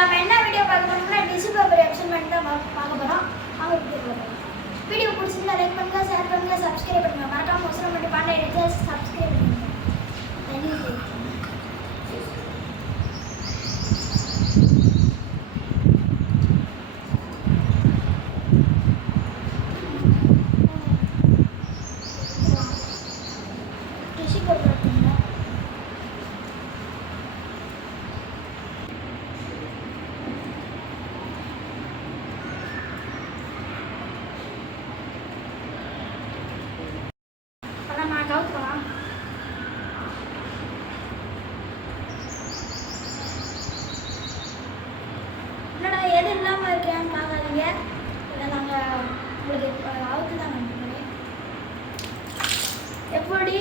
நம்ம என்ன வீடியோ பார்க்க போறோம்னா டிஷ்யூ பேப்பர் எக்ஸ்பெரிமெண்ட் தான் பார்க்க போறோம். அவங்க வீடியோ பிடிச்சிருந்தா லைக் பண்ணுங்க, ஷேர் பண்ணுங்க, சப்ஸ்கிரைப் பண்ணுங்க. மறக்காம உசரம் பண்ணி பாண்டே ரிசர்ச் சப்ஸ்கிரைப் பண்ணுங்க. தேங்க்யூ. டிஷ்யூ பேப்பர் எடுத்துங்க. நான் கவுத்துக்கலாம். என்னடா எது இல்லாமல் இருக்கேன்னு பார்க்காதீங்க. இல்லை நாங்கள் உங்களுக்கு அவுத்து தான் பண்ணுறோம். எப்படி